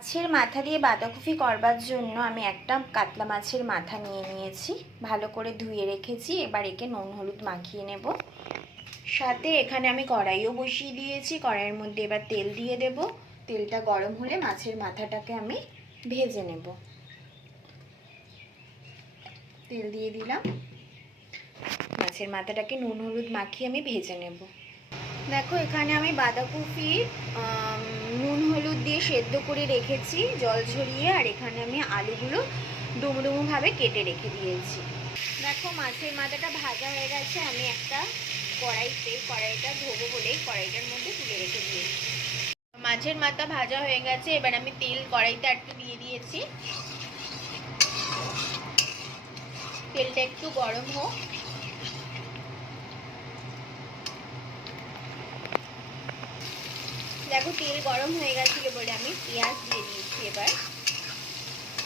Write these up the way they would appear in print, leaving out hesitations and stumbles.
মাছের মাথা দিয়ে বাঁধাকপি করবার জন্য আমি একটা কাতলা মাছের মাথা নিয়ে নিয়েছি, ভালো করে ধুয়ে রেখেছি। এবার একে নুন হলুদ মাখিয়ে নেব। সাথে এখানে আমি কড়াইও বসিয়ে দিয়েছি। কড়াইয়ের মধ্যে এবার তেল দিয়ে দেব। তেলটা গরম হলে মাছের মাথাটাকে আমি ভেজে নেব। তেল দিয়ে দিলাম। মাছের মাথাটাকে নুন হলুদ মাখিয়ে আমি ভেজে নেব। দেখো এখানে আমি বাঁধাকপি নুন হলুদ দিয়ে সেদ্ধ করে রেখেছি জল ঝরিয়ে, আর এখানে আমি আলুগুলো ডুমো ডুমো ভাবে কেটে রেখে দিয়েছি। দেখো মাছের মাথাটা ভাজা হয়ে গেছে। আমি একটা কড়াইটা ধোবো বলেই কড়াইটার মধ্যে তুলে রেখে দিয়েছি। মাছের মাথা ভাজা হয়ে গেছে। এবার আমি তেল কড়াইতে একটু দিয়ে দিয়েছি। তেলটা একটু গরম হোক। দেখো তেল গরম হয়ে গেছিল বলে আমি পেঁয়াজ দিয়ে দিয়েছি। এবার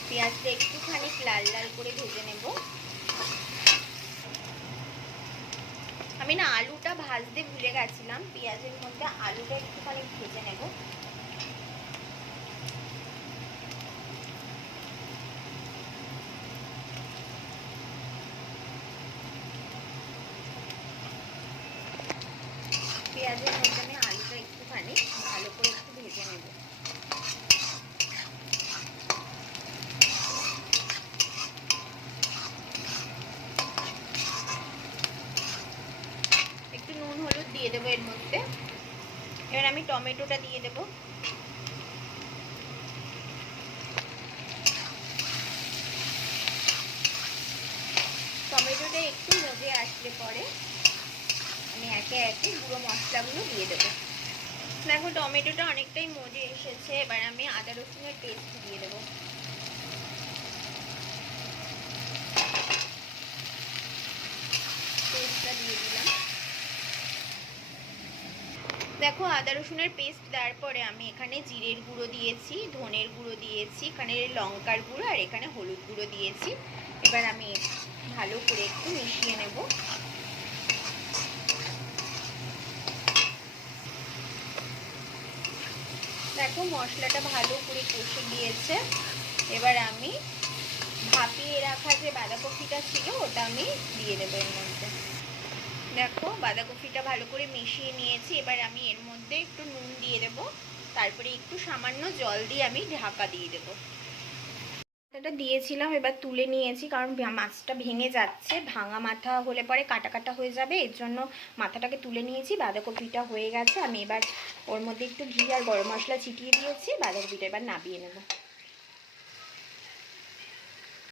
পেঁয়াজটা একটুখানি লাল লাল করে ভেজে নেব। আমি না আলুটা ভাজতে ভুলে গেছিলাম, পেঁয়াজের মধ্যে আলুটা একটুখানি ভেজে নেব। পেঁয়াজের মধ্যে আমি আলুটা একটুখানি ভালো করে একটু ভেজে নেব। একটু নুন হলুদ দিয়ে দেবো এর মধ্যে। এবার আমি টমেটোটা দিয়ে দেবো। টমেটোটা একটু মজে আসলে পরে আমি একে একে গুঁড়ো মশলাগুলো দিয়ে দেবো। দেখো টমেটোটা অনেকটাই মজে এসেছে। এবার আমি আদা রসুনের পেস্ট দিয়ে দেবো। পেস্টটা দিয়ে দিলাম। দেখো আদা রসুনের পেস্ট দেওয়ার পরে আমি এখানে জিরের গুঁড়ো দিয়েছি, ধনের গুঁড়ো দিয়েছি, এখানে লঙ্কার গুঁড়ো আর এখানে হলুদ গুঁড়ো দিয়েছি। এবার আমি ভালো করে একটু মিশিয়ে নেব। দেখো মশলাটা ভালো করে কষে গিয়েছে। এবার আমি ভাপিয়ে রাখা যে বাঁধাকপিটা ছিল ওটা আমি দিয়ে দেবো এর মধ্যে। দেখো বাঁধাকপিটা ভালো করে মিশিয়ে নিয়েছি। এবার আমি এর মধ্যে একটু নুন দিয়ে দেব, তারপরে একটু সামান্য জল দিয়ে আমি ঢাকা দিয়ে দেবো। মাথাটা দিয়েছিলাম, এবার তুলে নিয়েছি কারণ মাছটা ভেঙে যাচ্ছে। ভাঙা মাথা হলে পরে কাটা কাটা হয়ে যাবে, এর জন্য মাথাটাকে তুলে নিয়েছি। বাঁধাকপিটা হয়ে গেছে। আমি এবার ওর মধ্যে একটু ঘি আর গরম মশলা ছিটিয়ে দিয়েছি। বাঁধাকপিটা এবার নামিয়ে নেব।